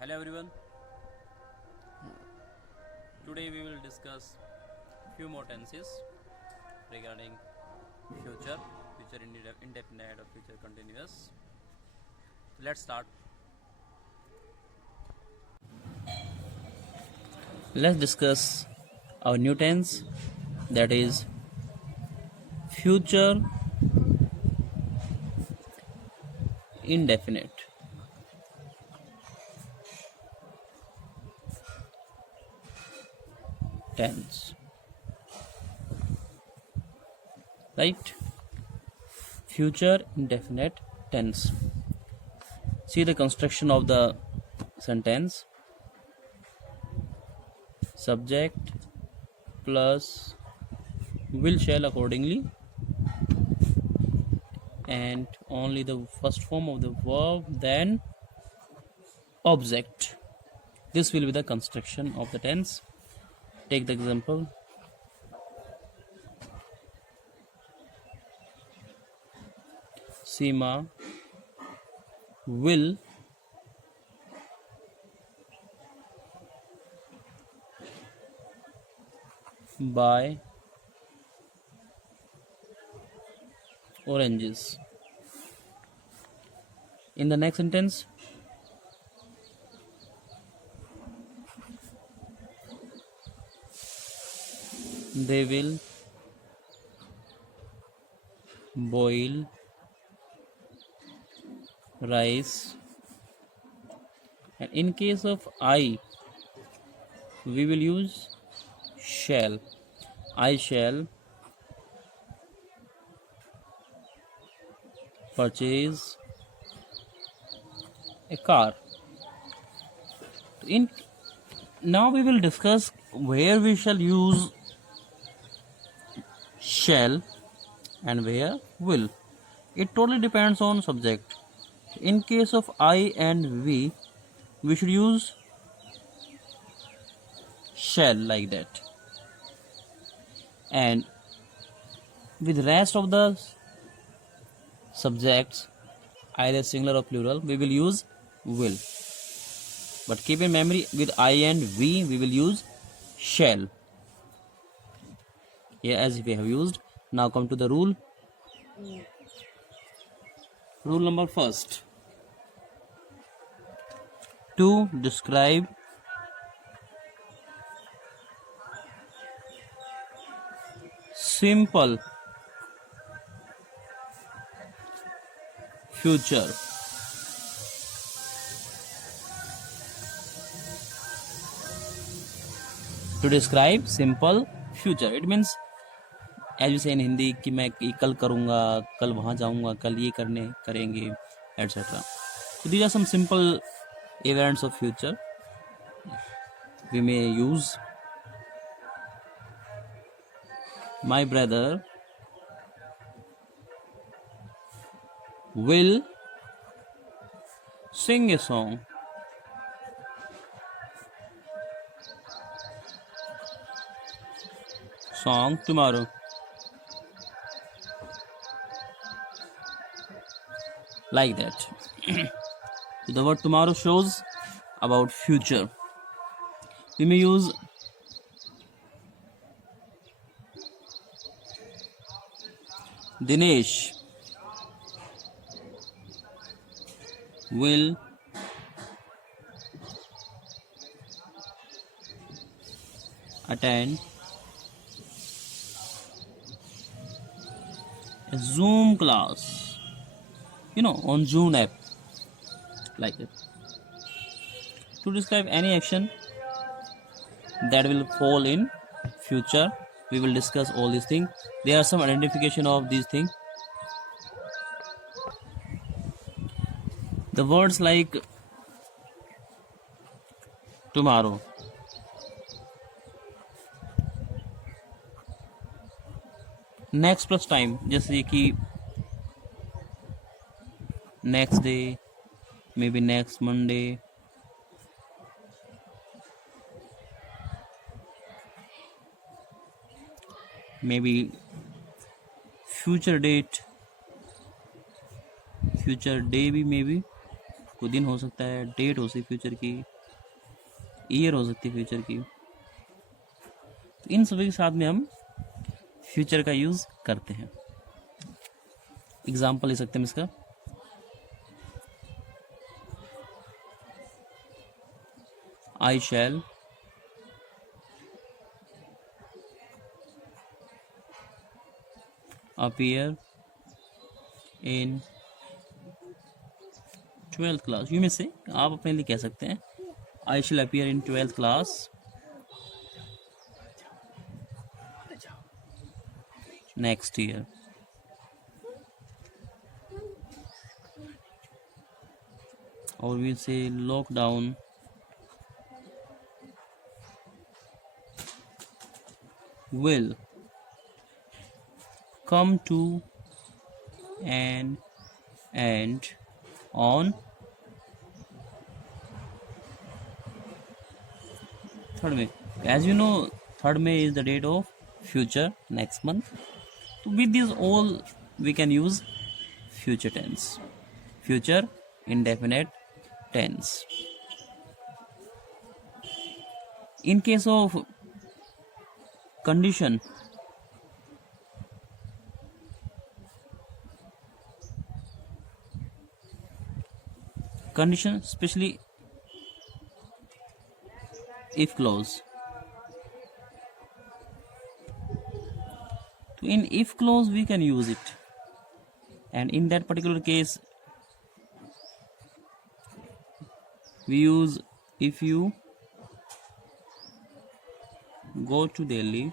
Hello everyone. Today we will discuss few more tenses regarding future, future indefinite or future continuous. Let's start. Let's discuss our new tense, that is future indefinite. Tense, right? Future indefinite tense. See the construction of the sentence. Subject plus will, shall accordingly, and only the first form of the verb, then object. This will be the construction of the tense. Take the example. Seema will buy oranges. In the next sentence, they will boil rice. And in case of I, we will use shall. I shall purchase a car. Now we will discuss where we shall use shall and where will. It totally depends on subject. In case of I and we should use shall like that. And with rest of the subjects, either singular or plural, we will use will. But keep in memory, with I and we will use shall. Here as we have used. Now come to the rule. Rule number first. To describe simple future. To describe simple future, it means as we say in Hindi कि मैं कल करूँगा, कल वहाँ जाऊँगा, कल ये करेंगे, etc. So these are some simple events of future. We may use my brother will sing a song. Tomorrow. Like that. So the word tomorrow shows about future. We may use Dinesh will attend a Zoom class, on Zoom app, like that. To describe any action that will fall in future, we will discuss all these things. There are some identification of these things. The words like tomorrow, next plus time, जैसे कि next day, maybe next Monday, maybe future date, future day भी maybe, कोई दिन हो सकता है, date हो सकती है फ्यूचर की, ईयर हो सकती है फ्यूचर की। तो इन सभी के साथ में हम फ्यूचर का यूज करते हैं। एग्जाम्पल ले सकते हैं इसका, I shall appear in 12th class. यू में से आप अपने लिए कह सकते हैं I shall appear in 12th class next year. और will say lockdown will come to an end on 3rd May. As you know, 3rd May is the date of future, next month. So with this all we can use future tense, future indefinite tense. In case of condition, especially if clause. So in if clause we can use it, and in that particular case we use if you go to Delhi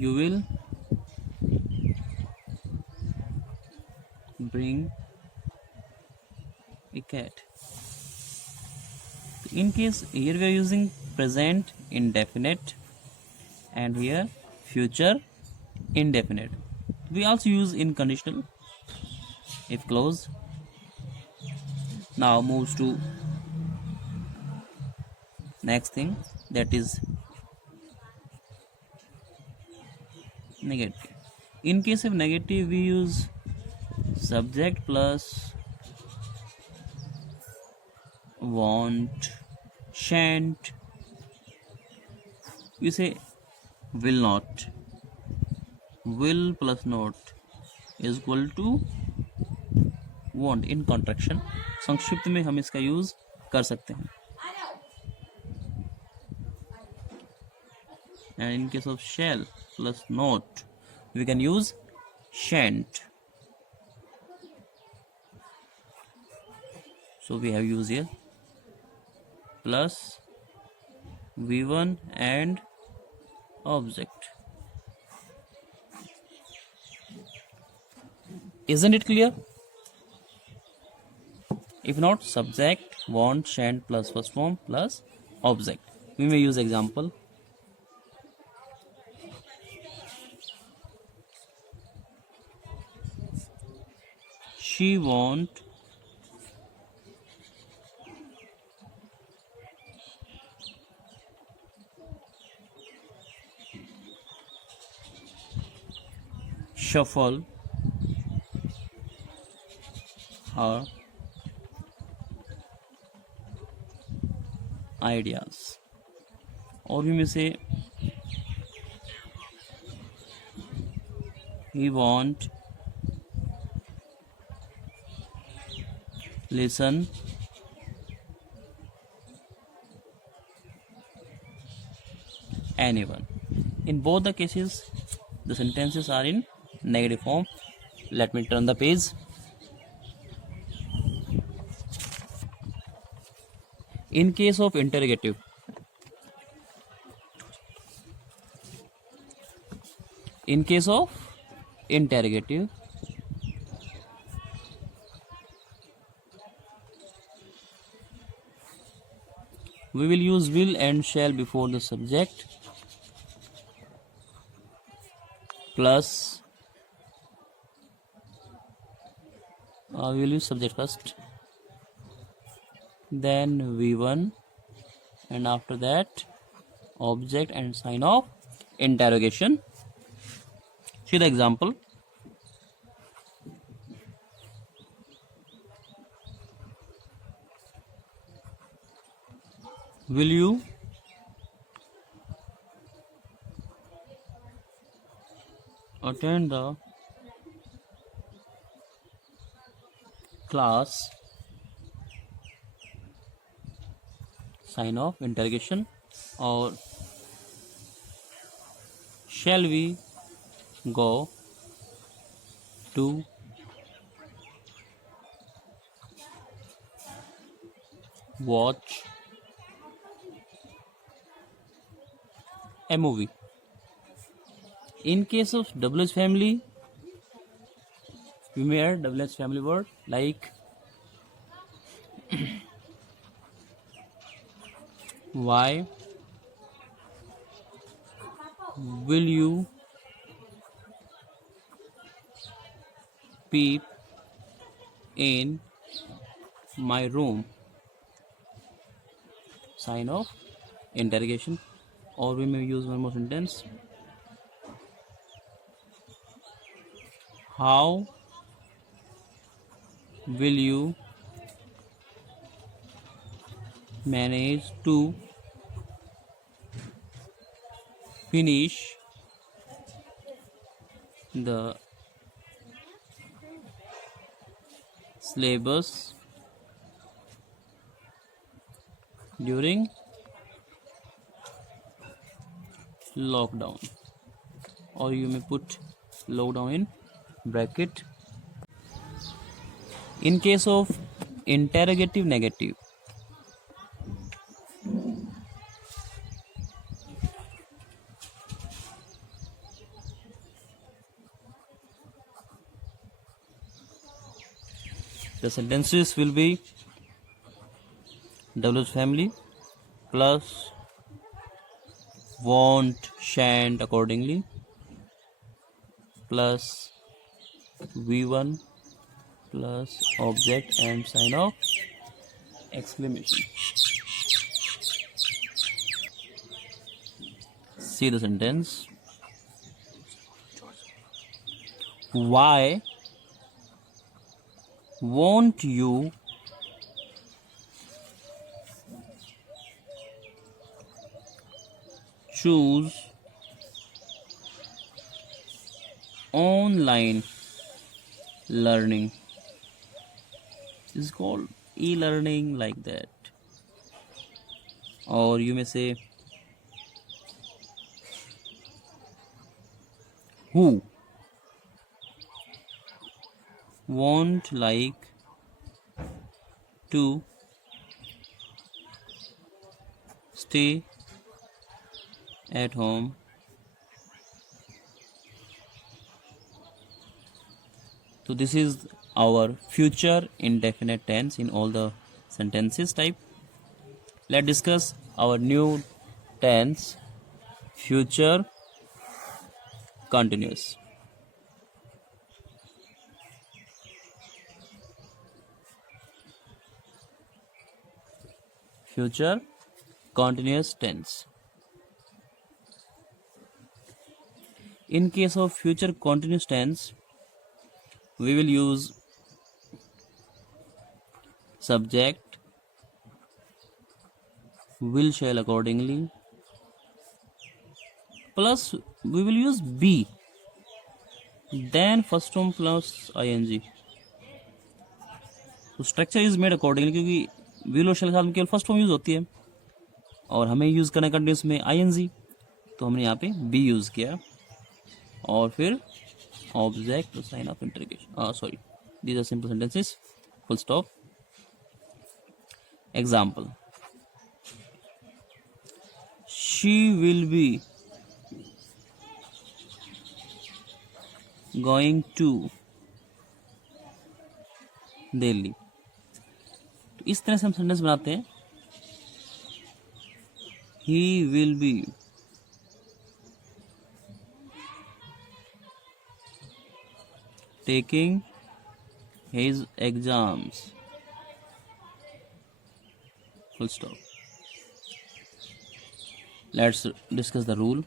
you will bring a cat. In case here we are using present indefinite and here future indefinite. We also use in conditional if clause. Now moves to next thing, that is negative. In case of negative we use subject plus won't, shan't. We say will not, will plus not is equal to won't in contraction. संक्षिप्त में हम इसका use कर सकते हैं. And in case of shall plus not we can use shan't. So we have used here plus v1 and object. Isn't it clear? If not, subject, want, shan't plus first form plus object. We may use example. She won't shuffle her ideas. Or we may say he won't listen anyone. In both the cases the sentences are in negative form. Let me turn the page. In case of interrogative, we will use will and shall before the subject plus we will use subject first then V1, and after that object and sign of interrogation. See the example. Will you attend the class? Sign of interrogation. Or shall we go to watch a movie? In case of WH family, we may add WH family word like why will you peep in my room? Sign of interrogation. Or we may use one more sentence. How will you manage to finish the syllabus during lockdown? Or you may put lockdown in bracket. In case of interrogative negative, the sentences will be WH family plus won't, shan't accordingly, plus V1 plus object and sign of exclamation. See the sentence. Why won't you choose online learning? This is called e-learning, like that. Or you may say who won't like to stay at home so this is our future indefinite tense in all the sentences type. Let's discuss our new tense, future continuous. Future continuous tense. In case of future continuous tense, we will use subject, will, shall accordingly, plus we will use be, then first form plus ing. तो structure is made accordingly, क्योंकि will और शैल के साथ में केवल first form use होती है और हमें यूज करना कंटिन्यूस में आईएनजी, तो हमने यहाँ पे बी यूज किया और फिर object sign of interrogation. Sorry, these are simple sentences, full stop. Example, she will be going to Delhi. तो इस तरह से हम सेंटेंस बनाते हैं. He will be taking his exams Full stop. Let's discuss the rule.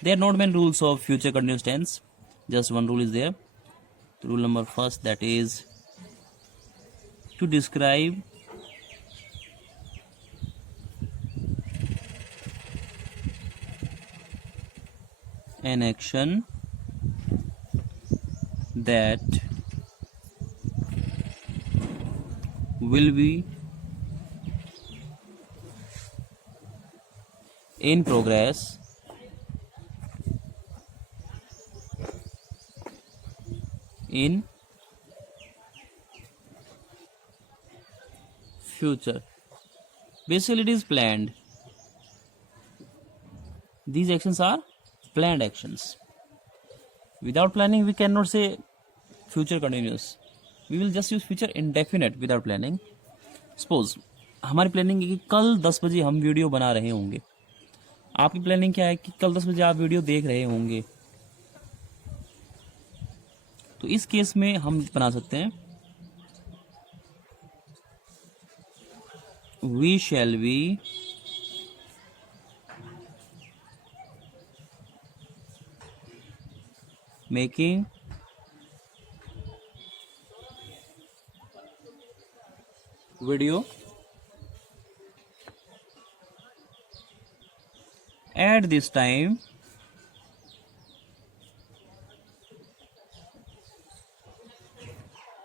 There are not many rules of future continuous tense. Just one rule is there. Rule number first, that is to describe an action that will be in progress in future. Basically, it is planned. These actions are planned actions. Without planning, we cannot say future continuous. We will just use future indefinite without planning. Suppose हमारी planning है कि कल 10 बजे हम video बना रहे होंगे. आपकी प्लानिंग क्या है कि कल 10 बजे आप वीडियो देख रहे होंगे. तो इस केस में हम बना सकते हैं we shall be making video at this time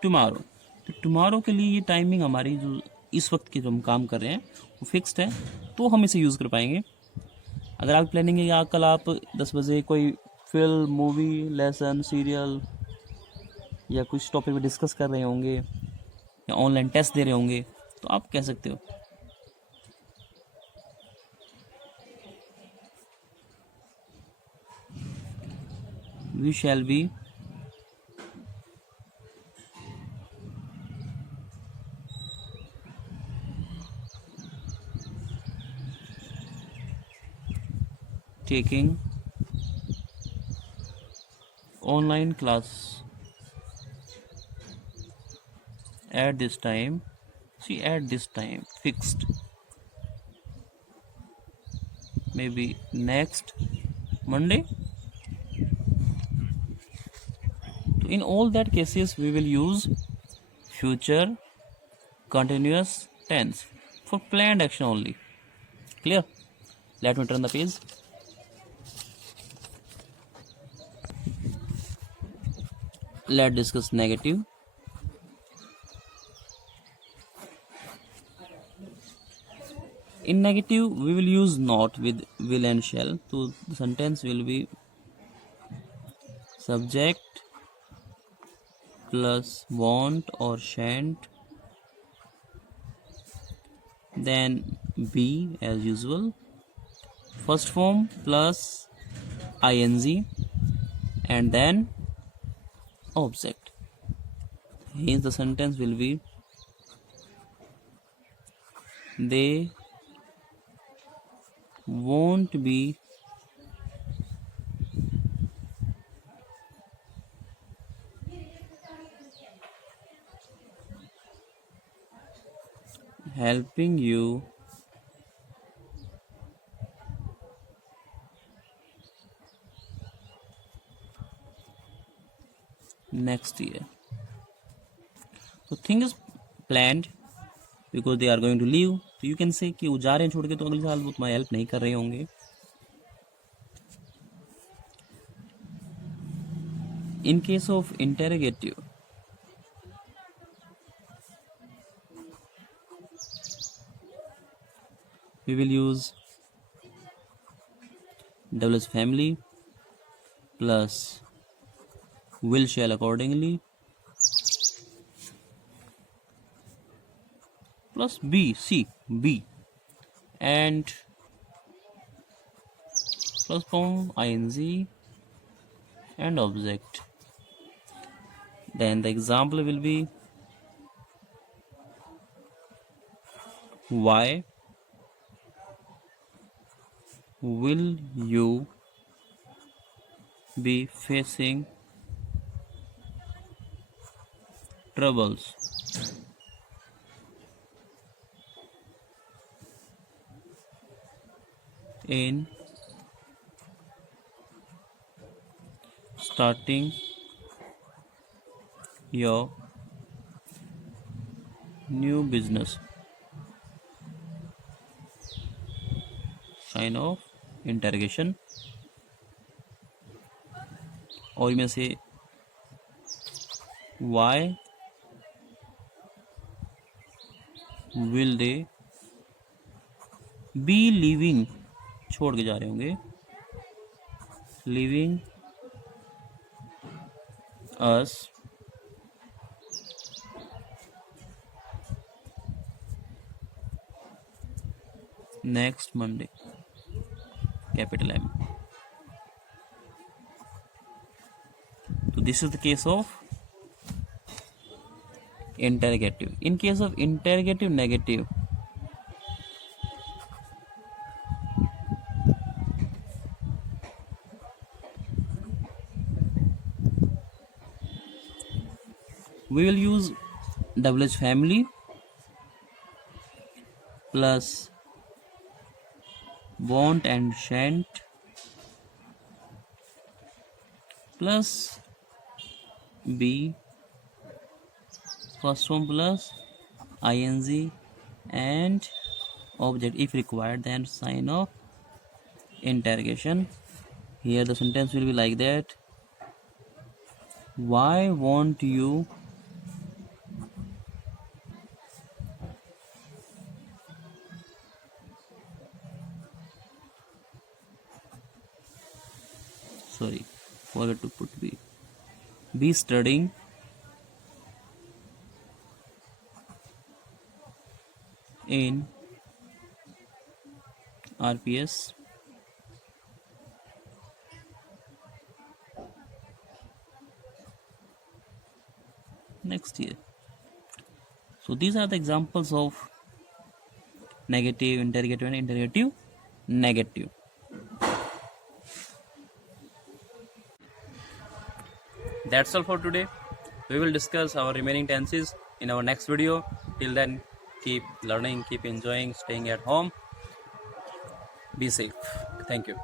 tomorrow. तो टुमारो के लिए ये टाइमिंग हमारी जो इस वक्त की जो हम काम कर रहे हैं वो फिक्स्ड है, तो हम इसे यूज़ कर पाएंगे. अगर आप प्लानिंग है कि कल आप 10 बजे कोई फिल्म, मूवी, लेसन, सीरियल या कुछ टॉपिक पे डिस्कस कर रहे होंगे या ऑनलाइन टेस्ट दे रहे होंगे, तो आप कह सकते हो we shall be taking online class at this time. See, at this time fixed, maybe next Monday. So in all that cases we will use future continuous tense for planned action only. Clear? Let me turn the page. Let's discuss negative. In negative, we will use not with will and shall. So the sentence will be subject plus won't or shan't, then be as usual, first form plus ing, and then object. Hence the sentence will be they won't be helping you next year. So thing is planned because they are going to leave. So you can say कि वो जा रहे हैं छोड़ के, तो अगले साल वो तुम्हारी हेल्प नहीं कर रहे होंगे. In case of interrogative, we will use double family plus will shall accordingly plus be and plus form ing and object. Then the example will be why will you be facing troubles in starting your new business. Sign of interrogation, or you may say, why will they be leaving, छोड़ के जा रहे होंगे, leaving us next Monday, capital M. So this is the case of interrogative. In case of interrogative negative, we will use WH family plus won't and shan't plus be, first one plus ing and object if required, then sign of interrogation. Here the sentence will be like that: why won't you forget to put be studying in RPS next year. So these are the examples of negative, interrogative and interrogative negative. That's all for today. We will discuss our remaining tenses in our next video. Till then, keep learning, keep enjoying, staying at home. Be safe. Thank you.